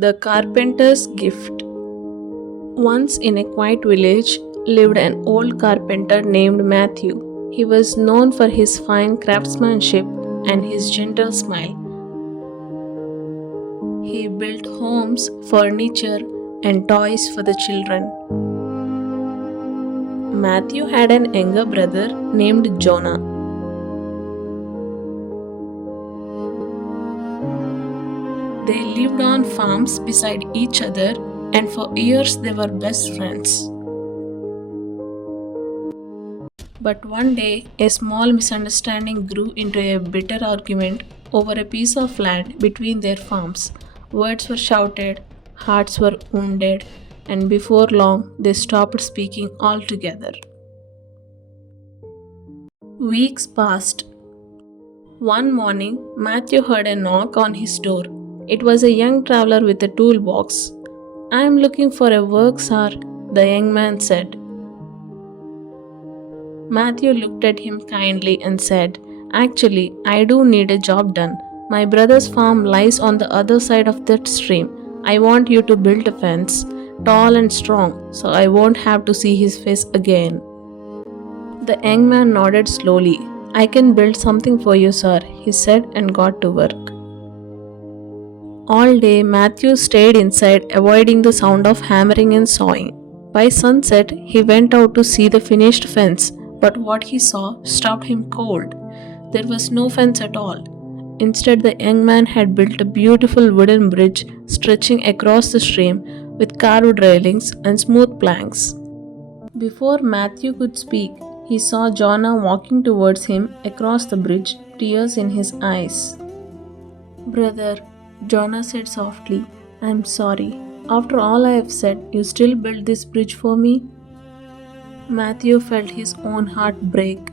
The Carpenter's Gift. Once in a quiet village lived an old carpenter named Matthew. He was known for his fine craftsmanship and his gentle smile. He built homes, furniture, and toys for the children. Matthew had an younger brother named Jonah. They lived on farms beside each other, and for years they were best friends. But one day, a small misunderstanding grew into a bitter argument over a piece of land between their farms. Words were shouted, hearts were wounded, and before long they stopped speaking altogether. Weeks passed. One morning, Matthew heard a knock on his door. It was a young traveler with a toolbox. "I am looking for a work, sir," the young man said. Matthew looked at him kindly and said, "Actually, I do need a job done. My brother's farm lies on the other side of that stream. I want you to build a fence, tall and strong, so I won't have to see his face again." The young man nodded slowly. "I can build something for you, sir," he said and got to work. All day, Matthew stayed inside, avoiding the sound of hammering and sawing. By sunset, he went out to see the finished fence, but what he saw stopped him cold. There was no fence at all. Instead, the young man had built a beautiful wooden bridge stretching across the stream with carved railings and smooth planks. Before Matthew could speak, he saw Jonah walking towards him across the bridge, tears in his eyes. "Brother," Jonah said softly, "I'm sorry. After all I have said, you still built this bridge for me?" Matthew felt his own heart break.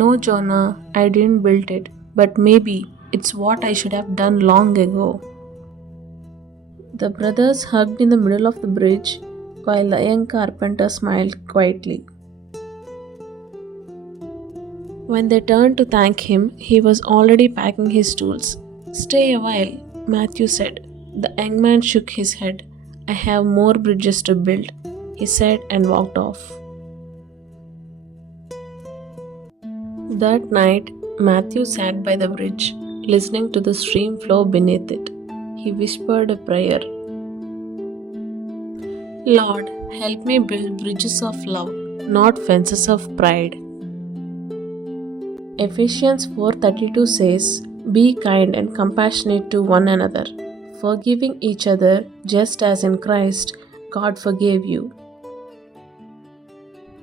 "No, Jonah, I didn't build it, but maybe it's what I should have done long ago." The brothers hugged in the middle of the bridge while the young carpenter smiled quietly. When they turned to thank him, he was already packing his tools. "Stay a while," Matthew said. The young man shook his head. "I have more bridges to build," he said and walked off. That night, Matthew sat by the bridge, listening to the stream flow beneath it. He whispered a prayer. "Lord, help me build bridges of love, not fences of pride." Ephesians 4:32 says, "Be kind and compassionate to one another, forgiving each other just as in Christ God forgave you."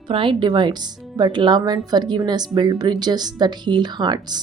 Pride divides, but love and forgiveness build bridges that heal hearts.